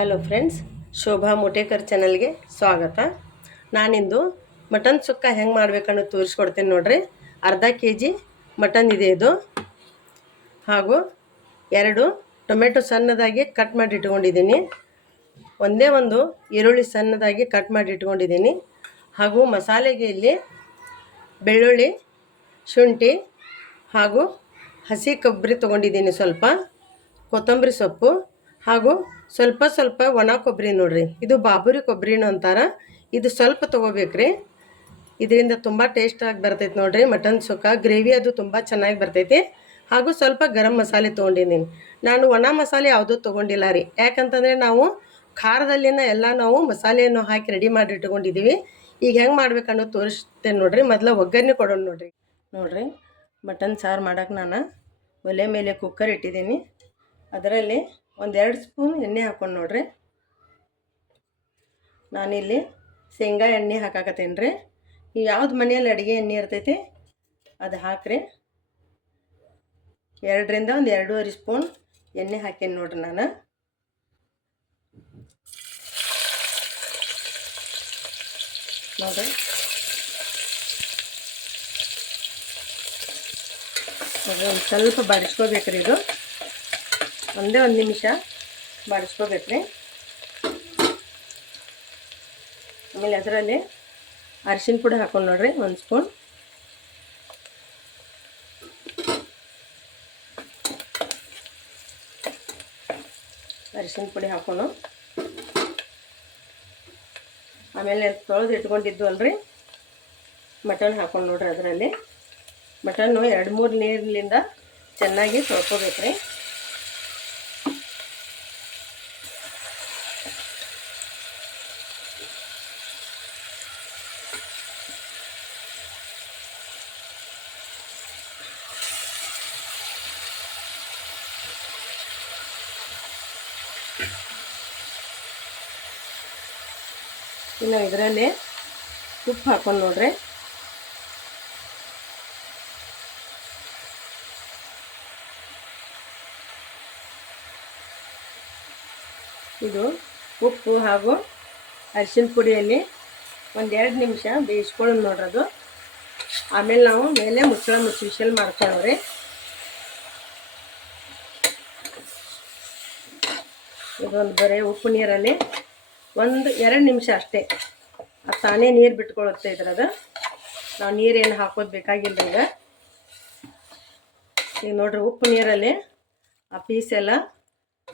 Hello friends Shobha ಮುಟೇಕರ್ ಚಾನಲ್ಗೆ ಸ್ವಾಗತ. ನಾನಿಂದು mutton ಸುಕ್ಕ ಹೆಂಗೆ ಅಂತ ತೋರಿಸ್ಕೊಡ್ತೀನಿ ನೋಡ್ರಿ. ಅರ್ಧ ಕೆ ಜಿ ಮಟನ್ ಇದೆ ಇದು. ಹಾಗೂ ಎರಡು ಟೊಮೆಟೊ ಸಣ್ಣದಾಗಿ ಕಟ್ ಮಾಡಿ ಇಟ್ಕೊಂಡಿದ್ದೀನಿ. ಒಂದೇ ಒಂದು ಈರುಳ್ಳಿ ಸಣ್ಣದಾಗಿ ಕಟ್ ಮಾಡಿ ಇಟ್ಕೊಂಡಿದ್ದೀನಿ. ಹಾಗೂ ಮಸಾಲೆಗೆ ಇಲ್ಲಿ ಬೆಳ್ಳುಳ್ಳಿ, ಶುಂಠಿ ಹಾಗೂ ಹಸಿ ಕೊಬ್ಬರಿ ತೊಗೊಂಡಿದ್ದೀನಿ ಸ್ವಲ್ಪ. ಕೊತ್ತಂಬರಿ ಸೊಪ್ಪು ಹಾಗೂ ಸ್ವಲ್ಪ ಸ್ವಲ್ಪ ಒಣ ಕೊಬ್ಬರಿ ನೋಡ್ರಿ. ಇದು ಬಾಬುರಿ ಕೊಬ್ಬರಿನೂ ಅಂತಾರ. ಇದು ಸ್ವಲ್ಪ ತೊಗೋಬೇಕ್ರಿ. ಇದರಿಂದ ತುಂಬ ಟೇಸ್ಟಾಗಿ ಬರ್ತೈತೆ ನೋಡ್ರಿ ಮಟನ್ ಸುಕ್ಕ. ಗ್ರೇವಿ ಅದು ತುಂಬ ಚೆನ್ನಾಗಿ ಬರ್ತೈತಿ. ಹಾಗೂ ಸ್ವಲ್ಪ ಗರಂ ಮಸಾಲೆ ತೊಗೊಂಡಿದ್ದೀನಿ. ನಾನು ಒಣ ಮಸಾಲೆ ಯಾವುದೂ ತೊಗೊಂಡಿಲ್ಲ ರೀ. ಯಾಕಂತಂದರೆ ನಾವು ಖಾರದಲ್ಲಿನ ಎಲ್ಲ ನಾವು ಮಸಾಲೆಯನ್ನು ಹಾಕಿ ರೆಡಿ ಮಾಡಿ ಇಟ್ಕೊಂಡಿದ್ದೀವಿ. ಈಗ ಹೆಂಗೆ ಮಾಡ್ಬೇಕನ್ನೋ ತೋರಿಸ್ತೇನೆ ನೋಡ್ರಿ. ಮೊದಲು ಒಗ್ಗರಣೆ ಕೊಡೋಣ ನೋಡ್ರಿ. ನೋಡ್ರಿ, ಮಟನ್ ಸಾರು ಮಾಡೋಕೆ ನಾನು ಒಲೆ ಮೇಲೆ ಕುಕ್ಕರ್ ಇಟ್ಟಿದ್ದೀನಿ. ಅದರಲ್ಲಿ ಒಂದೆರಡು ಸ್ಪೂನ್ ಎಣ್ಣೆ ಹಾಕೊಂಡು ನೋಡ್ರಿ. ನಾನಿಲ್ಲಿ ಶೇಂಗಾ ಎಣ್ಣೆ ಹಾಕಾಕತ್ತೀನಿ ರೀ. ನೀವು ಯಾವ್ದು ಮನೆಯಲ್ಲಿ ಅಡುಗೆ ಎಣ್ಣೆ ಇರ್ತೈತಿ, ಅದು ಹಾಕ್ರಿ. ಎರಡರಿಂದ ಒಂದು ಎರಡೂವರೆ ಸ್ಪೂನ್ ಎಣ್ಣೆ ಹಾಕೀನಿ ನೋಡ್ರಿ ನಾನು. ನೋಡ್ರಿ. ಒಂದು ಸ್ವಲ್ಪ ಬಾಡಿಸ್ಕೋಬೇಕ್ರಿ ಇದು. ಒಂದೇ ಒಂದು ನಿಮಿಷ ಬಾಡಿಸ್ಕೋಬೇಕ್ರಿ ಆಮೇಲೆ ಅದರಲ್ಲಿ ಅರಿಶಿನ ಪುಡಿ ಹಾಕೊಂಡು ನೋಡ್ರಿ, ಒಂದು ಸ್ಪೂನ್. ಅರಿಶಿನ ಪುಡಿ ಹಾಕೋಣ. ಆಮೇಲೆ ತೊಳೆದು ಇಟ್ಕೊಂಡಿದ್ದು ಅಲ್ರಿ. ಮಟನ್ ಹಾಕೊಂಡು ನೋಡ್ರಿ ಅದರಲ್ಲಿ. ಮಟನ್ನು ಎರಡು ಮೂರು ನೀರಿನಿಂದ ಚೆನ್ನಾಗಿ ತೊಳ್ಕೊಬೇಕ್ರಿ. ಇನ್ನು ಇದರಲ್ಲಿ ಉಪ್ಪು ಹಾಕೊಂಡು ನೋಡ್ರಿ. ಇದು ಉಪ್ಪು ಹಾಗೂ ಅರಿಶಿನ ಪುಡಿಯಲ್ಲಿ ಒಂದೆರಡು ನಿಮಿಷ ಬೇಯಿಸ್ಕೊಳ್ಳೋದು ನೋಡ್ರದು. ಆಮೇಲೆ ನಾವು ಮೇಲೆ ಮುಚ್ಚಳ ಮುಚ್ಚಿ ವಿಷಲ್ ಮಾಡ್ಕೊಳ್ಳೋರಿ ಇದೊಂದು ಬರೀ ಉಪ್ಪು ನೀರಲ್ಲಿ ಒಂದು ಎರಡು ನಿಮಿಷ ಅಷ್ಟೇ. ಅದು ತಾನೇ ನೀರು ಬಿಟ್ಕೊಳ್ಳುತ್ತೆ ಇದ್ರದ್ದು ನಾವು ನೀರೇನು ಹಾಕೋದು ಬೇಕಾಗಿಲ್ಲ ಈಗ. ಈಗ ನೋಡ್ರಿ ಉಪ್ಪು ನೀರಲ್ಲಿ ಆ ಪೀಸ್ ಎಲ್ಲ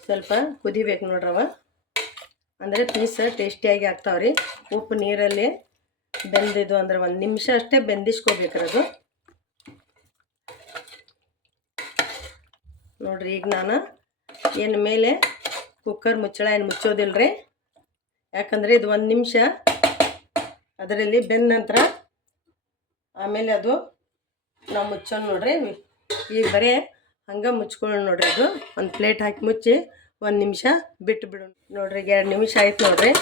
ಸ್ವಲ್ಪ ಕುದಿಬೇಕು ನೋಡ್ರವ ಅಂದರೆ ಪೀಸ್ ಟೇಸ್ಟಿಯಾಗಿ ಆಗ್ತಾವ್ರಿ. ಉಪ್ಪು ನೀರಲ್ಲಿ ಬೆಂದಿದ್ದು ಅಂದ್ರೆ ಒಂದು ನಿಮಿಷ ಅಷ್ಟೇ ಬೆಂದಿಸ್ಕೋಬೇಕ್ರದು ನೋಡ್ರಿ ಈಗ ನಾನು ಏನು ಮೇಲೆ ಕುಕ್ಕರ್ ಮುಚ್ಚಳ ಏನು ಮುಚ್ಚೋದಿಲ್ಲ ರೀ ಯಾಕಂದರೆ ಇದು ಒಂದು ನಿಮಿಷ. ಅದರಲ್ಲಿ ಬೆಂದ ನಂತರ ಆಮೇಲೆ ಅದು ನಾವು ಮುಚ್ಚೋಣ ನೋಡ್ರಿ. ಈಗ ಬರೀ ಹಂಗೆ ಮುಚ್ಕೊಳ್ಳೋಣ ನೋಡ್ರಿ ಅದು. ಒಂದು ಪ್ಲೇಟ್ ಹಾಕಿ ಮುಚ್ಚಿ ಒಂದು ನಿಮಿಷ ಬಿಟ್ಟು ಬಿಡೋಣ ನೋಡ್ರಿ. ಈಗ ಎರಡು ನಿಮಿಷ ಆಯ್ತು ನೋಡ್ರಿ.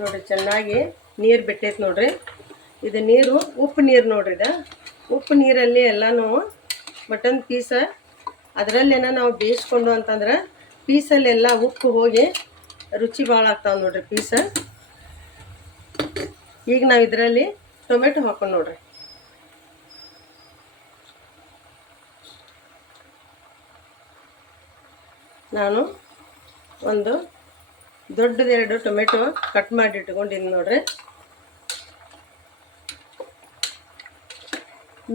ನೋಡ್ರಿ ಚೆನ್ನಾಗಿ ನೀರು ಬಿಟ್ಟೈತೆ ನೋಡ್ರಿ. ಇದು ನೀರು ಉಪ್ಪು ನೀರು ನೋಡ್ರಿ ಇದು. ಉಪ್ಪು ನೀರಲ್ಲಿ ಎಲ್ಲನೂ ಮಟನ್ ಪೀಸ ಅದರಲ್ಲೇನ ನಾವು ಬೇಯಿಸ್ಕೊಂಡು ಅಂತಂದ್ರೆ ಪೀಸಲ್ಲೆಲ್ಲ ಉಪ್ಪು ಹೋಗಿ ರುಚಿ ಭಾಳ ಆಗ್ತಾವೆ ನೋಡ್ರಿ ಪೀಸ. ಈಗ ನಾವು ಇದರಲ್ಲಿ ಟೊಮೆಟೊ ಹಾಕೊಂಡು ನೋಡ್ರಿ. ನಾನು ಒಂದು ದೊಡ್ಡದೆರಡು ಟೊಮೆಟೊ ಕಟ್ ಮಾಡಿ ಇಟ್ಕೊಂಡಿದ್ದೀನಿ ನೋಡ್ರಿ.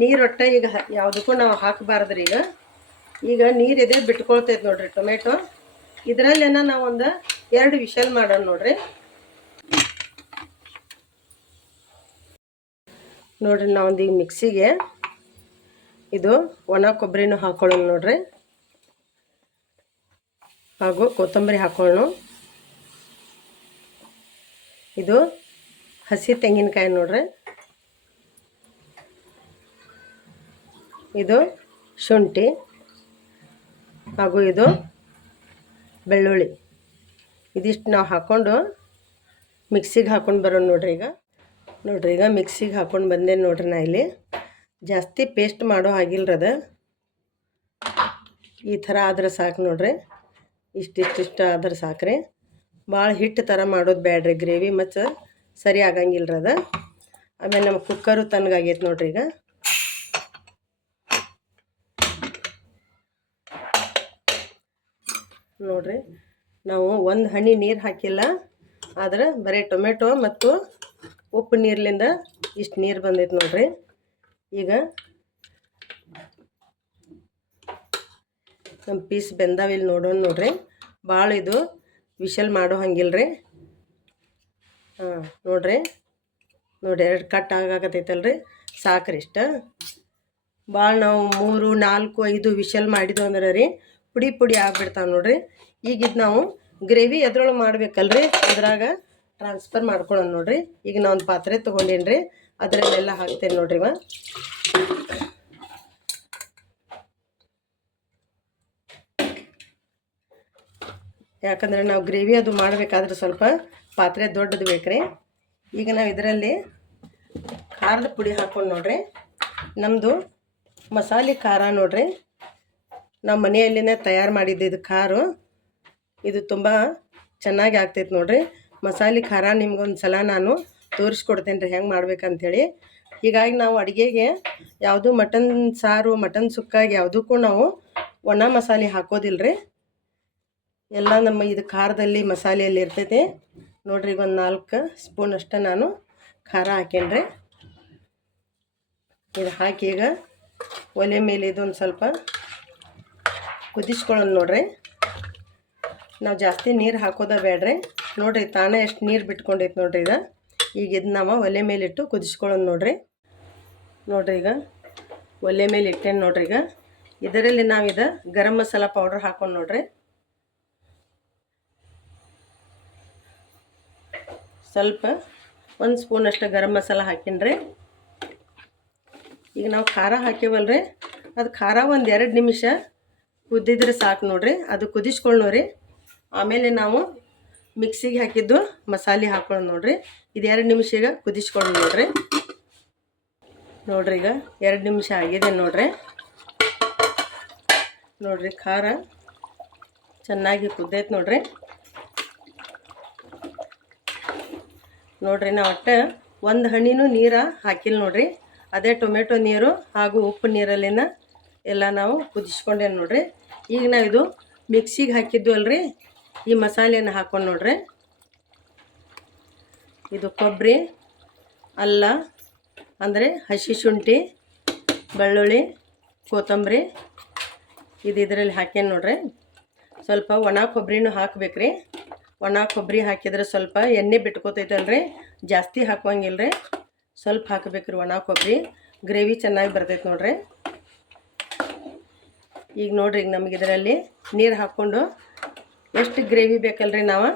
ನೀರೊಟ್ಟ ಈಗ ಯಾವುದಕ್ಕೂ ನಾವು ಹಾಕಬಾರ್ದ್ರಿ ಈಗ. ಈಗ ನೀರಿದೆ ಬಿಟ್ಕೊಳ್ತೈತೆ ನೋಡ್ರಿ ಟೊಮೆಟೊ. ಇದರಲ್ಲೇನ ನಾವೊಂದು ಎರಡು ವಿಶಲ್ ಮಾಡೋಣ ನೋಡ್ರಿ. ನೋಡ್ರಿ ನಾವೊಂದು ಈಗ ಮಿಕ್ಸಿಗೆ ಇದು ಒಣ ಕೊಬ್ಬರಿನೂ ಹಾಕೊಳ್ಳೋಣ ನೋಡ್ರಿ. ಹಾಗೂ ಕೊತ್ತಂಬರಿ ಹಾಕೊಳ್ಳೋಣ. ಇದು ಹಸಿ ತೆಂಗಿನಕಾಯಿ ನೋಡ್ರಿ. ಇದು ಶುಂಠಿ ಹಾಗೂ ಇದು ಬೆಳ್ಳುಳ್ಳಿ. ಇದಿಷ್ಟು ನಾವು ಹಾಕ್ಕೊಂಡು ಮಿಕ್ಸಿಗೆ ಹಾಕ್ಕೊಂಡು ಬರೋಣ ನೋಡ್ರಿ ಈಗ. ನೋಡ್ರಿ ಈಗ ಮಿಕ್ಸಿಗೆ ಹಾಕ್ಕೊಂಡು ಬಂದೇನು ನೋಡ್ರಿ ನಾ ಇಲ್ಲಿ. ಜಾಸ್ತಿ ಪೇಸ್ಟ್ ಮಾಡೋ ಹಾಗಿಲ್ರದ ಈ ಥರ ಆದ್ರೆ ಸಾಕು ನೋಡ್ರಿ. ಇಷ್ಟಿಷ್ಟಿಷ್ಟು ಆದ್ರೆ ಸಾಕ್ರಿ. ಭಾಳ ಹಿಟ್ಟು ಥರ ಮಾಡೋದು ಬೇಡ್ರಿ ಗ್ರೇವಿ ಮತ್ತು ಸರಿ ಅದು. ಆಮೇಲೆ ನಮ್ಮ ಕುಕ್ಕರು ತಣ್ಣಗಾಗೈತೆ ನೋಡ್ರಿ ಈಗ. ನೋಡ್ರಿ. ನಾವು ಒಂದು ಹನಿ ನೀರು ಹಾಕಿಲ್ಲ. ಆದ್ರೆ ಬರೀ ಟೊಮೆಟೊ ಮತ್ತು ಉಪ್ಪು ನೀರ್ಲಿಂದ ಇಷ್ಟು ನೀರು ಬಂದೈತೆ ನೋಡ್ರಿ. ಈಗ ನಮ್ಮ ಪೀಸ್ ಬೆಂದಾವಿಲ್ ನೋಡೋಣ ನೋಡ್ರಿ. ಭಾಳ ಇದು ವಿಷಲ್ ಮಾಡೋ ಹಂಗಿಲ್ಲ ರೀ ಹಾಂ, ನೋಡ್ರಿ. ನೋಡಿ ಎರಡು ಕಟ್ ಆಗಾಕತೈತಲ್ರಿ ಸಾಕ್ರಿ ಇಷ್ಟ. ಭಾಳ ನಾವು ಮೂರು, ನಾಲ್ಕು, ಐದು ವಿಷಲ್ ಮಾಡಿದ್ವು ಅಂದ್ರೆ ರೀ ಪುಡಿ ಪುಡಿ ಆಗ್ಬಿಡ್ತಾವೆ ನೋಡ್ರಿ. ಈಗ ಇದು ನಾವು ಗ್ರೇವಿ ಎದ್ರೊಳಗೆ ಮಾಡ್ಬೇಕಲ್ರಿ. ಅದ್ರಾಗ ಟ್ರಾನ್ಸ್ಫರ್ ಮಾಡ್ಕೊಳ್ಳೋಣ ನೋಡ್ರಿ. ಈಗ ನಾ ಒಂದು ಪಾತ್ರೆ ತೊಗೊಂಡೇನಿ ರೀ ಅದರಲ್ಲೆಲ್ಲ ಹಾಕ್ತೇನೆ ನೋಡ್ರಿ ಇವ. ಯಾಕಂದ್ರೆ ನಾವು ಗ್ರೇವಿ ಅದು ಮಾಡಬೇಕಾದ್ರೆ ಸ್ವಲ್ಪ ಪಾತ್ರೆ ದೊಡ್ಡದು ಬೇಕ್ರಿ. ಈಗ ನಾವು ಇದರಲ್ಲಿ ಖಾರದ ಪುಡಿ ಹಾಕ್ಕೊಂಡು ನೋಡ್ರಿ. ನಮ್ಮದು ಮಸಾಲೆ ಖಾರ ನೋಡ್ರಿ. ನಾವು ಮನೆಯಲ್ಲಿನೇ ತಯಾರು ಮಾಡಿದ್ದು ಇದು ಖಾರು ಇದು ತುಂಬ ಚೆನ್ನಾಗಿ ಆಗ್ತೈತೆ ನೋಡಿರಿ. ಮಸಾಲೆ ಖಾರ ನಿಮ್ಗೊಂದು ಸಲ ನಾನು ತೋರಿಸ್ಕೊಡ್ತೇನೆ ರೀ ಹೆಂಗೆ ಮಾಡ್ಬೇಕಂತೇಳಿ. ಹೀಗಾಗಿ ನಾವು ಅಡುಗೆಗೆ ಯಾವುದು ಮಟನ್ ಸಾರು, ಮಟನ್ ಸುಕ್ಕಾಗಿ ಯಾವುದಕ್ಕೂ ನಾವು ಒಣ ಮಸಾಲೆ ಹಾಕೋದಿಲ್ಲ ರೀ ಎಲ್ಲ ನಮ್ಮ ಇದು ಖಾರದಲ್ಲಿ ಮಸಾಲೆಯಲ್ಲಿ ಇರ್ತೈತಿ. ನೋಡ್ರಿ ಈಗ ಒಂದು ನಾಲ್ಕು ಸ್ಪೂನ್ ಅಷ್ಟು ನಾನು ಖಾರ ಹಾಕೇನ್ರಿ. ಇದು ಹಾಕಿ ಈಗ ಒಲೆ ಮೇಲೆ ಇದೊಂದು ಸ್ವಲ್ಪ ಕುದಿಸ್ಕೊಳ್ಳೋಣ ನೋಡ್ರಿ. ನಾವು ಜಾಸ್ತಿ ನೀರು ಹಾಕೋದ ಬೇಡ್ರಿ. ನೋಡ್ರಿ, ತಾನೇ ಎಷ್ಟು ನೀರು ಬಿಟ್ಕೊಂಡೈತೆ ನೋಡ್ರಿ ಈಗ. ಈಗ ಇದು ನಾವು ಒಲೆ ಮೇಲಿಟ್ಟು ಕುದಿಸ್ಕೊಳ್ಳೋಣ ನೋಡ್ರಿ. ನೋಡ್ರಿ ಈಗ, ಒಲೆ ಮೇಲೆ ಇಟ್ಟೇನು ನೋಡ್ರಿ ಈಗ. ಇದರಲ್ಲಿ ನಾವು ಇದು ಗರಂ ಮಸಾಲ ಪೌಡ್ರ್ ಹಾಕೊಂಡು ನೋಡ್ರಿ. ಸ್ವಲ್ಪ ಒಂದು ಸ್ಪೂನಷ್ಟು ಗರಂ ಮಸಾಲ ಹಾಕಿನ್ರಿ. ಈಗ ನಾವು ಖಾರ ಹಾಕೇವಲ್ರಿ. ಅದು ಖಾರ ಒಂದು ಎರಡು ನಿಮಿಷ ಕುದ್ದಿದ್ರೆ ಸಾಕು ನೋಡ್ರಿ. ಅದು ಕುದಿಸ್ಕೊಳ್ಳೋರಿ ಆಮೇಲೆ ನಾವು ಮಿಕ್ಸಿಗೆ ಹಾಕಿದ್ದು ಮಸಾಲೆ ಹಾಕೊಳ್ಳೋಣ ನೋಡ್ರಿ. ಇದು ಎರಡು ನಿಮಿಷ ಈಗ ಕುದಿಸ್ಕೊಳ್ಳೋದು ನೋಡ್ರಿ. ನೋಡ್ರಿ ಈಗ ಎರಡು ನಿಮಿಷ ಆಗಿದೆ ನೋಡ್ರಿ. ನೋಡ್ರಿ ಖಾರ ಚೆನ್ನಾಗಿ ಕುದ್ದೈತೆ ನೋಡ್ರಿ. ನೋಡ್ರಿ ನಾವು ಒಟ್ಟು ಒಂದು ಹಣ್ಣಿನೂ ನೀರು ಹಾಕಿಲ್ಲ ನೋಡ್ರಿ. ಅದೇ ಟೊಮೆಟೊ ನೀರು ಹಾಗೂ ಉಪ್ಪು ನೀರಲ್ಲಿನ ಎಲ್ಲ ನಾವು ಕುದಿಸ್ಕೊಂಡೆ ನೋಡ್ರಿ. ಈಗ ನಾವು ಇದು ಮಿಕ್ಸಿಗೆ ಹಾಕಿದ್ದು ಅಲ್ರಿ. ಈ ಮಸಾಲೆಯನ್ನು ಹಾಕೊಂಡು ನೋಡ್ರಿ. ಇದು ಕೊಬ್ಬರಿ ಅಲ್ಲ, ಅಂದರೆ ಹಸಿ ಶುಂಠಿ, ಬೆಳ್ಳುಳ್ಳಿ, ಕೊತ್ತಂಬರಿ ಇದು ಇದರಲ್ಲಿ ಹಾಕೇನು ನೋಡ್ರಿ. ಸ್ವಲ್ಪ ಒಣ ಕೊಬ್ಬರಿನೂ ಹಾಕ್ಬೇಕ್ರಿ. ಒಣ ಕೊಬ್ಬರಿ ಹಾಕಿದ್ರೆ ಸ್ವಲ್ಪ ಎಣ್ಣೆ ಬಿಟ್ಕೋತೈತಲ್ರಿ. ಜಾಸ್ತಿ ಹಾಕುವಂಗಿಲ್ಲ ರೀ ಸ್ವಲ್ಪ ಹಾಕಬೇಕ್ರಿ ಒಣ ಕೊಬ್ಬರಿ ಗ್ರೇವಿ ಚೆನ್ನಾಗಿ ಬರ್ತೈತೆ ನೋಡ್ರಿ. ಈಗ ನೋಡ್ರಿ ಈಗ ನಮಗೆ ಇದರಲ್ಲಿ ನೀರು ಹಾಕ್ಕೊಂಡು ಎಷ್ಟು ಗ್ರೇವಿ ಬೇಕಲ್ರಿ ನಾವು?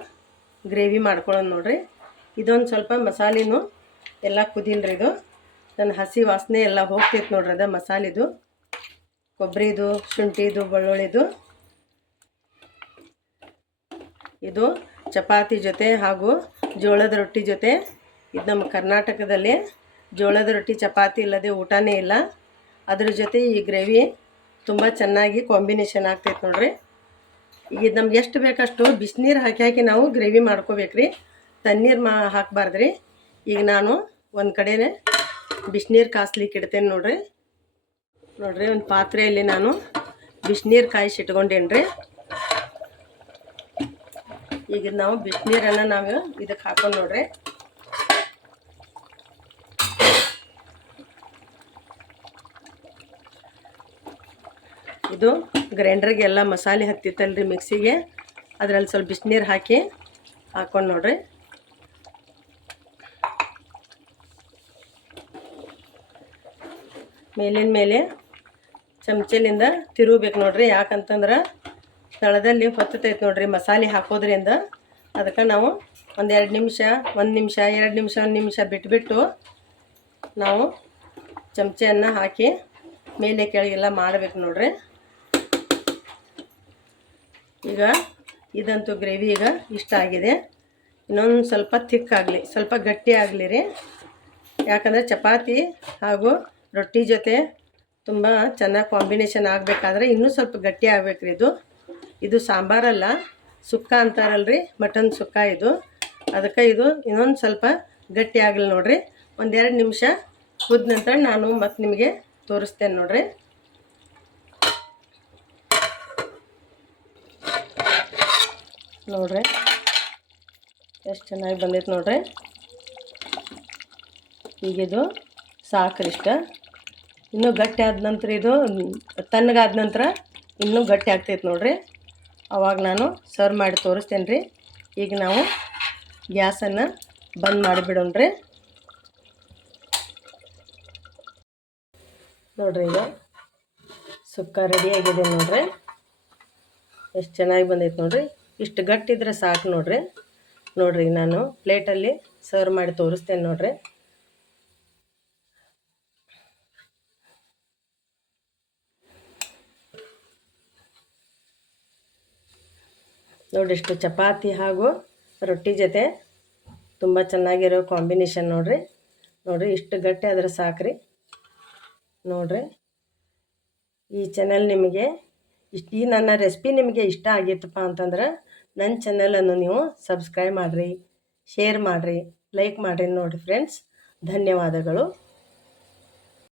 ಗ್ರೇವಿ ಮಾಡ್ಕೊಳ್ಳೋಣ ನೋಡ್ರಿ. ಇದೊಂದು ಸ್ವಲ್ಪ ಮಸಾಲೆನೂ ಎಲ್ಲ ಕುದಿಲ್ರಿ ಇದು. ನನ್ನ ಹಸಿ ವಾಸನೆ ಎಲ್ಲ ಹೋಗ್ತೈತೆ ನೋಡ್ರಿ ಅದ ಮಸಾಲೆದು. ಕೊಬ್ಬರಿದು ಶುಂಠಿದು, ಬೆಳ್ಳುಳ್ಳಿದು. ಇದು ಚಪಾತಿ ಜೊತೆ ಹಾಗೂ ಜೋಳದ ರೊಟ್ಟಿ ಜೊತೆ. ಇದು ನಮ್ಮ ಕರ್ನಾಟಕದಲ್ಲಿ ಜೋಳದ ರೊಟ್ಟಿ, ಚಪಾತಿ ಇಲ್ಲದೆ ಊಟನೇ ಇಲ್ಲ. ಅದ್ರ ಜೊತೆ ಈ ಗ್ರೇವಿ ತುಂಬ ಚೆನ್ನಾಗಿ ಕಾಂಬಿನೇಷನ್ ಆಗ್ತೈತೆ ನೋಡ್ರಿ. ಈಗ ನಮ್ಗೆ ಎಷ್ಟು ಬೇಕಷ್ಟು ಬಿಸಿನೀರು ಹಾಕಿ ಹಾಕಿ ನಾವು ಗ್ರೇವಿ ಮಾಡ್ಕೋಬೇಕ್ರಿ. ತಣ್ಣೀರು ಮಾ ಹಾಕಬಾರ್ದ್ರಿ. ಈಗ ನಾನು ಒಂದು ಕಡೆನೇ ಬಿಸಿನೀರು ಕಾಸ್ಲಿಕ್ಕೆ ಇಡ್ತೇನೆ ನೋಡ್ರಿ. ನೋಡ್ರಿ, ಒಂದು ಪಾತ್ರೆಯಲ್ಲಿ ನಾನು ಬಿಸಿನೀರು ಕಾಯಿಸಿ ಇಟ್ಕೊಂಡೇನು ರೀ ಈಗ ನಾವು ಬಿಸಿನೀರನ್ನು ನಾವು ಇದಕ್ಕೆ ಹಾಕೊಂಡು ನೋಡ್ರಿ. ಇದು ಗ್ರೈಂಡರ್ಗೆ ಎಲ್ಲ ಮಸಾಲೆ ಹತ್ತಿತ್ತಲ್ರಿ ಮಿಕ್ಸಿಗೆ. ಅದರಲ್ಲಿ ಸ್ವಲ್ಪ ಬಿಸಿನೀರು ಹಾಕಿ ಹಾಕೊಂಡು ನೋಡ್ರಿ. ಮೇಲಿನ ಮೇಲೆ ಚಮಚಲಿಂದ ತಿರುಗಬೇಕು ನೋಡ್ರಿ. ಯಾಕಂತಂದ್ರೆ ತಳದಲ್ಲಿ ಹೊತ್ತೈತೆ ನೋಡ್ರಿ ಮಸಾಲೆ ಹಾಕೋದ್ರಿಂದ. ಅದಕ್ಕೆ ನಾವು ಒಂದು ಎರಡು ನಿಮಿಷ, ಒಂದು ನಿಮಿಷ, ಎರಡು ನಿಮಿಷ, ಒಂದು ನಿಮಿಷ ಬಿಟ್ಬಿಟ್ಟು ನಾವು ಚಮಚೆಯನ್ನು ಹಾಕಿ ಮೇಲೆ ಕೆಳಗೆಲ್ಲ ಮಾಡಬೇಕು ನೋಡ್ರಿ. ಈಗ ಇದಂತೂ ಗ್ರೇವಿ ಈಗ ಇಷ್ಟ ಆಗಿದೆ. ಇನ್ನೊಂದು ಸ್ವಲ್ಪ ಥಿಕ್ ಆಗಲಿ, ಸ್ವಲ್ಪ ಗಟ್ಟಿ ಆಗಲಿ ರೀ. ಯಾಕಂದರೆ ಚಪಾತಿ ಹಾಗೂ ರೊಟ್ಟಿ ಜೊತೆ ತುಂಬ ಚೆನ್ನಾಗಿ ಕಾಂಬಿನೇಷನ್ ಆಗಬೇಕಾದ್ರೆ ಇನ್ನೂ ಸ್ವಲ್ಪ ಗಟ್ಟಿ ಆಗಬೇಕು ರೀ ಇದು. ಇದು ಸಾಂಬಾರಲ್ಲ, ಸುಕ್ಕ ಅಂತಾರಲ್ರಿ, ಮಟನ್ ಸುಕ್ಕ ಇದು. ಅದಕ್ಕೆ ಇದು ಇನ್ನೊಂದು ಸ್ವಲ್ಪ ಗಟ್ಟಿ ಆಗಲಿ ನೋಡಿರಿ. ಒಂದೆರಡು ನಿಮಿಷ ಕುದ್ದ ನಂತರ ನಾನು ಮತ್ತೆ ನಿಮಗೆ ತೋರಿಸ್ತೇನೆ ನೋಡ್ರಿ. ನೋಡ್ರಿ. ಎಷ್ಟು ಚೆನ್ನಾಗಿ ಬಂದೈತೆ ನೋಡ್ರಿ. ಈಗಿದು ಸಾಕ್ರಿ ಇಷ್ಟ ಇನ್ನೂ ಗಟ್ಟಿ ಆದ ನಂತರ ಇದು, ತಣ್ಣಗಾದ ನಂತರ ಇನ್ನೂ ಗಟ್ಟಿ ಆಗ್ತೈತೆ ನೋಡ್ರಿ. ಅವಾಗ ನಾನು ಸರ್ವ್ ಮಾಡಿ ತೋರಿಸ್ತೇನೆ ರೀ ಈಗ ನಾವು ಗ್ಯಾಸನ್ನು ಬಂದ್ ಮಾಡಿಬಿಡೋಣ್ರಿ ನೋಡ್ರಿ ಈಗ ಸುಕ್ಕ ರೆಡಿ ಆಗಿದೆ ನೋಡ್ರಿ. ಎಷ್ಟು ಚೆನ್ನಾಗಿ ಬಂದೈತೆ ನೋಡ್ರಿ. ಇಷ್ಟು ಗಟ್ಟಿದ್ರೆ ಸಾಕು ನೋಡ್ರಿ. ನೋಡ್ರಿ ನಾನು ಪ್ಲೇಟಲ್ಲಿ ಸರ್ವ್ ಮಾಡಿ ತೋರಿಸ್ತೇನೆ ನೋಡ್ರಿ. ನೋಡಿ ಇಷ್ಟು ಚಪಾತಿ ಹಾಗೂ ರೊಟ್ಟಿ ಜೊತೆ ತುಂಬ ಚೆನ್ನಾಗಿರೋ ಕಾಂಬಿನೇಷನ್ ನೋಡ್ರಿ. ನೋಡ್ರಿ ಇಷ್ಟು ಗಟ್ಟಿ ಆದರೆ ಸಾಕ್ರಿ. ನೋಡ್ರಿ. ಈ ಚಾನಲ್ ನಿಮಗೆ ಇಷ್ಟು ಈ ನನ್ನ ರೆಸಿಪಿ ನಿಮಗೆ ಇಷ್ಟ ಆಗಿತ್ತಪ್ಪ ಅಂತಂದ್ರೆ ನನ್ನ ಚಾನಲನ್ನು ನೀವು ಸಬ್ಸ್ಕ್ರೈಬ್ ಮಾಡಿರಿ ಶೇರ್ ಮಾಡಿರಿ ಲೈಕ್ ಮಾಡಿರಿ ನೋಡಿ ಫ್ರೆಂಡ್ಸ್ ಧನ್ಯವಾದಗಳು.